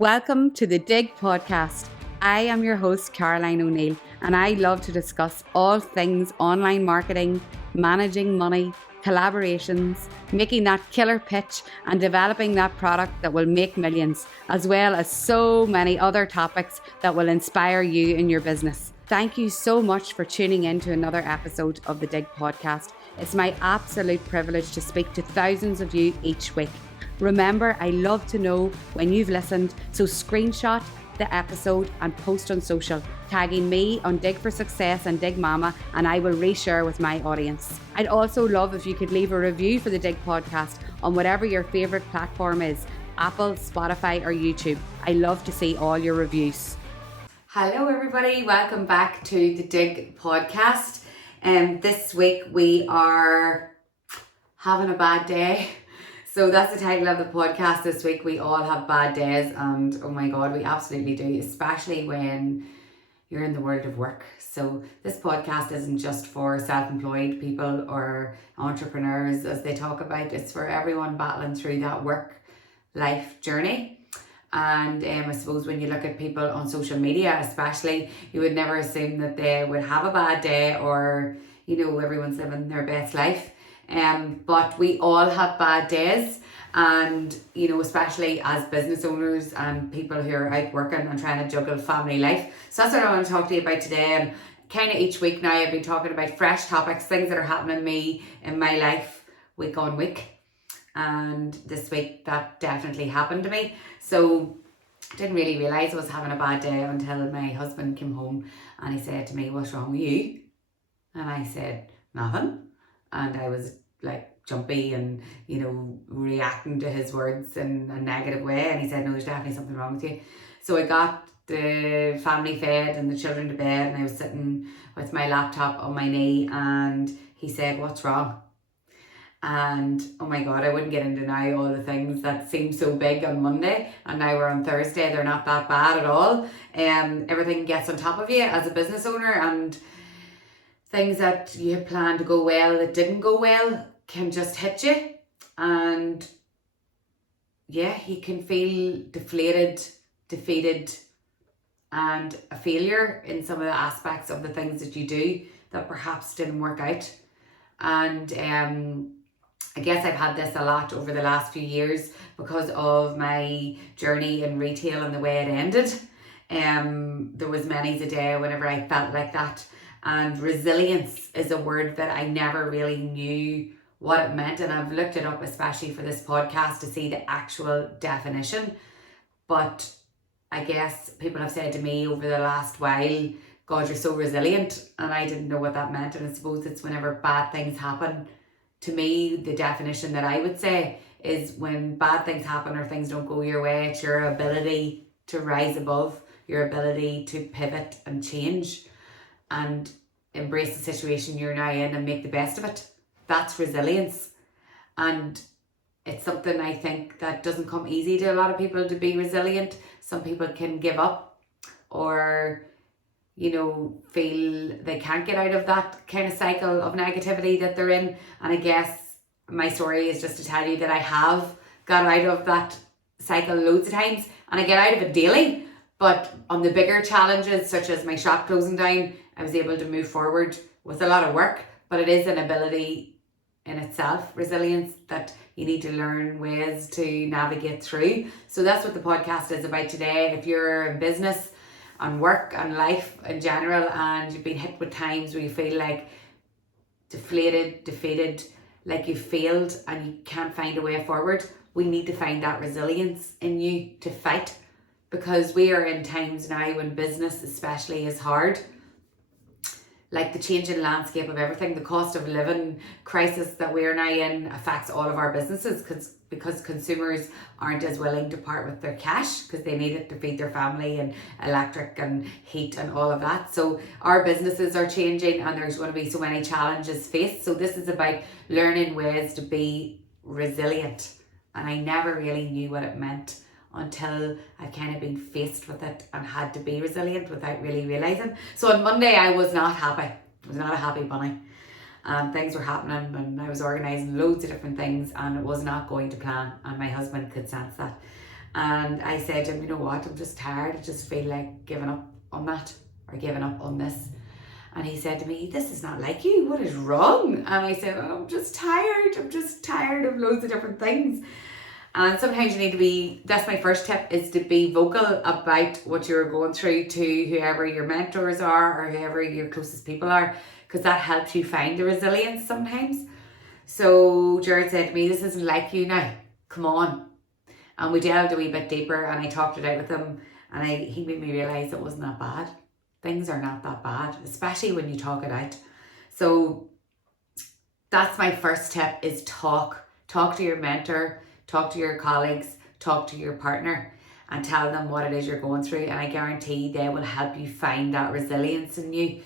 Welcome to the Digg Podcast. I am your host, Caroline O'Neill, and I love to discuss all things online marketing, managing money, collaborations, making that killer pitch, and developing that product that will make millions, as well as so many other topics that will inspire you in your business. Thank you so much for tuning in to another episode of the Digg Podcast. It's my absolute privilege to speak to thousands of you each week. Remember, I love to know when you've listened, so screenshot the episode and post on social, tagging me on Digg for Success and Digg Mama, and I will reshare with my audience. I'd also love if you could leave a review for the Digg Podcast on whatever your favourite platform is, Apple, Spotify or YouTube. I love to see all your reviews. Hello everybody, welcome back to the Digg Podcast. This week we are having a bad day. So that's the title of the podcast this week. We all have bad days, and oh my God, we absolutely do, especially when you're in the world of work. So this podcast isn't just for self-employed people or entrepreneurs, as they talk about. It's for everyone battling through that work-life journey. And I suppose when you look at people on social media especially, you would never assume that they would have a bad day or, you know, everyone's living their best life. But we all have bad days, and you know, especially as business owners and people who are out working and trying to juggle family life. So that's what I want to talk to you about today. And kind of each week now I've been talking about fresh topics, things that are happening to me in my life week on week. And this week that definitely happened to me. So I didn't really realise I was having a bad day until my husband came home and he said to me, "What's wrong with you?" And I said, "Nothing." And I was like jumpy and, you know, reacting to his words in a negative way. And he said, "No, there's definitely something wrong with you." So I got the family fed and the children to bed, and I was sitting with my laptop on my knee, and he said, "What's wrong?" And oh my God, I wouldn't get into now all the things that seemed so big on Monday, and now we're on Thursday. They're not that bad at all. Everything gets on top of you as a business owner, and things that you had planned to go well that didn't go well can just hit you. And yeah, you can feel deflated, defeated, and a failure in some of the aspects of the things that you do that perhaps didn't work out. And I guess I've had this a lot over the last few years because of my journey in retail and the way it ended. There was many's a day whenever I felt like that. And resilience is a word that I never really knew what it meant. And I've looked it up, especially for this podcast, to see the actual definition. But I guess people have said to me over the last while, "God, you're so resilient." And I didn't know what that meant. And I suppose it's whenever bad things happen. To me, the definition that I would say is when bad things happen or things don't go your way, it's your ability to rise above, your ability to pivot and change and embrace the situation you're now in and make the best of it. That's resilience. And it's something I think that doesn't come easy to a lot of people to be resilient. Some people can give up or, you know, feel they can't get out of that kind of cycle of negativity that they're in. And I guess my story is just to tell you that I have got out of that cycle loads of times, and I get out of it daily. But on the bigger challenges, such as my shop closing down, I was able to move forward with a lot of work. But it is an ability in itself, resilience, that you need to learn ways to navigate through. So that's what the podcast is about today. If you're in business and work and life in general, and you've been hit with times where you feel like deflated, defeated, like you failed and you can't find a way forward, we need to find that resilience in you to fight. Because we are in times now when business especially is hard. Like the changing landscape of everything, the cost of living crisis that we're now in affects all of our businesses because consumers aren't as willing to part with their cash because they need it to feed their family and electric and heat and all of that. So our businesses are changing and there's going to be so many challenges faced. So this is about learning ways to be resilient. And I never really knew what it meant until I've kind of been faced with it and had to be resilient without really realising. So on Monday I was not happy. I was not a happy bunny. Things were happening and I was organising loads of different things and it was not going to plan, and my husband could sense that. And I said to him, you know what, I'm just tired. I just feel like giving up on that, or giving up on this. And he said to me, this is not like you. What is wrong? And I said, oh, I'm just tired. I'm just tired of loads of different things. And sometimes you need to be, that's my first tip, is to be vocal about what you're going through to whoever your mentors are or whoever your closest people are, because that helps you find the resilience sometimes. So Jared said to me, this isn't like you now. Come on. And we delved a wee bit deeper, and I talked it out with him, and he made me realise it wasn't that bad. Things are not that bad, especially when you talk it out. So that's my first tip, is talk. Talk to your mentor, talk to your colleagues, talk to your partner, and tell them what it is you're going through, and I guarantee they will help you find that resilience in you.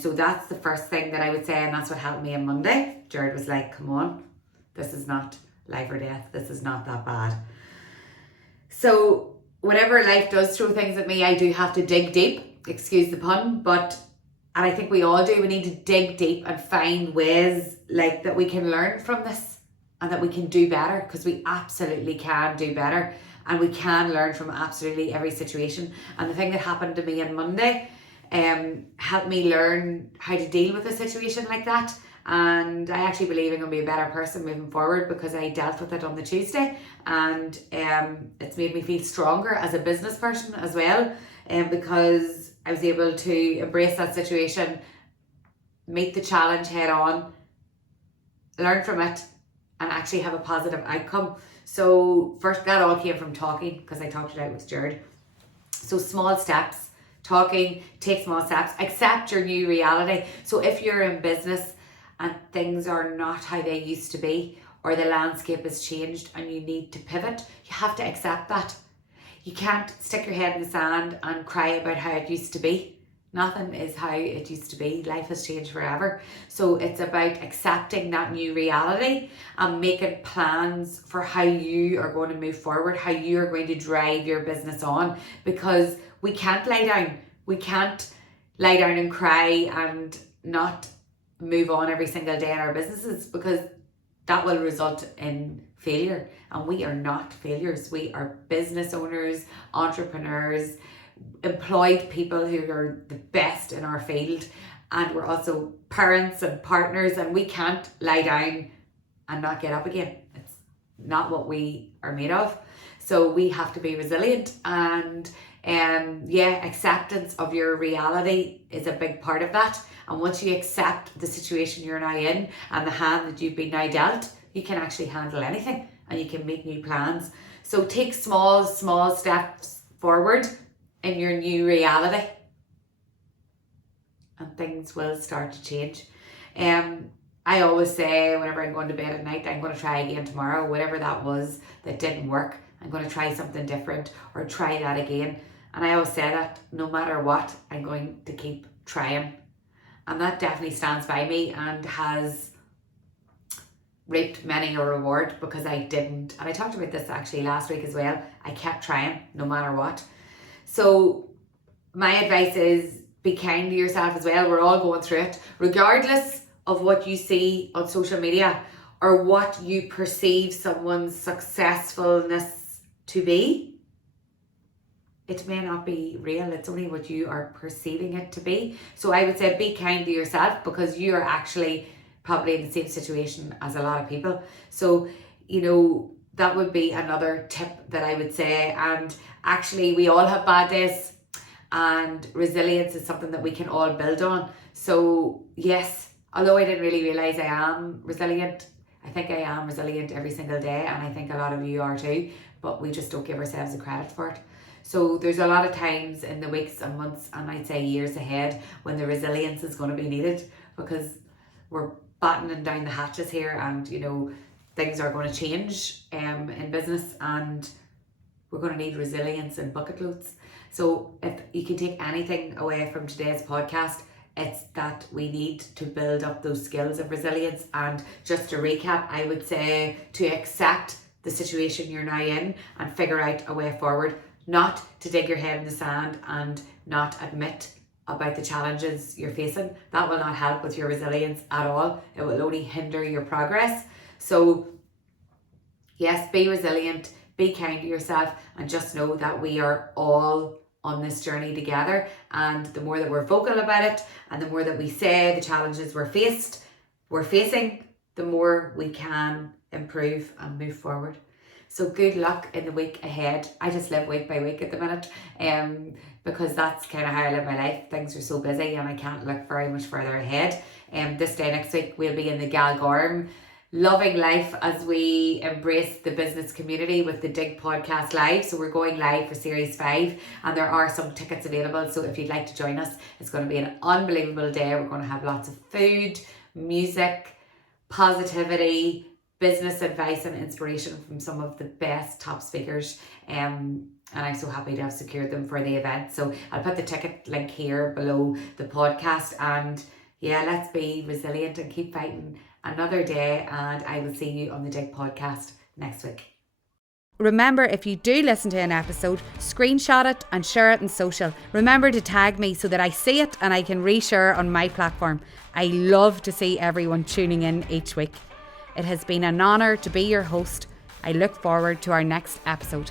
So that's the first thing that I would say, and that's what helped me on Monday. Jared was like, come on, this is not life or death. This is not that bad. So whenever life does throw things at me, I do have to dig deep, excuse the pun, and I think we all do. We need to dig deep and find ways like that we can learn from this and that we can do better, because we absolutely can do better, and we can learn from absolutely every situation. And the thing that happened to me on Monday helped me learn how to deal with a situation like that. And I actually believe I'm going to be a better person moving forward, because I dealt with it on the Tuesday, and it's made me feel stronger as a business person as well, because I was able to embrace that situation, meet the challenge head on, learn from it, and actually have a positive outcome. So first, that all came from talking, because I talked it out with Jared. So small steps, talking, take small steps, accept your new reality. So if you're in business and things are not how they used to be, or the landscape has changed and you need to pivot, you have to accept that. You can't stick your head in the sand and cry about how it used to be. Nothing is how it used to be. Life has changed forever. So it's about accepting that new reality and making plans for how you are going to move forward, how you are going to drive your business on, because we can't lie down. We can't lie down and cry and not move on every single day in our businesses, because that will result in failure, and we are not failures. We are business owners, entrepreneurs, employed people who are the best in our field, and we're also parents and partners, and we can't lie down and not get up again. It's not what we are made of. So we have to be resilient, and acceptance of your reality is a big part of that. And once you accept the situation you're now in and the hand that you've been now dealt, you can actually handle anything, and you can make new plans. So take small steps forward in your new reality, and things will start to change. I always say, whenever I'm going to bed at night, I'm going to try again tomorrow. Whatever that was that didn't work, I'm going to try something different, or try that again. And I always say that no matter what, I'm going to keep trying. And that definitely stands by me and has reaped many a reward, because I didn't, and I talked about this actually last week as well, I kept trying no matter what. So my advice is, be kind to yourself as well. We're all going through it, regardless of what you see on social media or what you perceive someone's successfulness to be. It may not be real. It's only what you are perceiving it to be. So I would say, be kind to yourself, because you are actually probably in the same situation as a lot of people. So, that would be another tip that I would say. And actually, we all have bad days, and resilience is something that we can all build on. So yes, although I didn't really realize I am resilient, I think I am resilient every single day, and I think a lot of you are too, but we just don't give ourselves the credit for it. So there's a lot of times in the weeks and months, and I'd say years ahead, when the resilience is going to be needed, because we're battening down the hatches here, and things are going to change in business, and we're going to need resilience in bucket loads. So if you can take anything away from today's podcast, it's that we need to build up those skills of resilience. And just to recap, I would say to accept the situation you're now in and figure out a way forward, not to dig your head in the sand and not admit about the challenges you're facing. That will not help with your resilience at all. It will only hinder your progress. So yes, be resilient, be kind to yourself, and just know that we are all on this journey together. And the more that we're vocal about it, and the more that we say the challenges we're facing, the more we can improve and move forward. So good luck in the week ahead. I just live week by week at the minute, because that's kind of how I live my life. Things are so busy and I can't look very much further ahead. This day next week we'll be in the Galgorm, loving life as we embrace the business community with the Digg Podcast live. So we're going live for series 5, and there are some tickets available. So if you'd like to join us, it's going to be an unbelievable day. We're going to have lots of food, music, positivity, business advice and inspiration from some of the best top speakers, and I'm so happy to have secured them for the event. So I'll put the ticket link here below the podcast, and yeah, let's be resilient and keep fighting another day, and I will see you on the Digg Podcast next week. Remember, if you do listen to an episode, screenshot it and share it on social. Remember to tag me so that I see it and I can reshare on my platform. I love to see everyone tuning in each week. It has been an honour to be your host. I look forward to our next episode.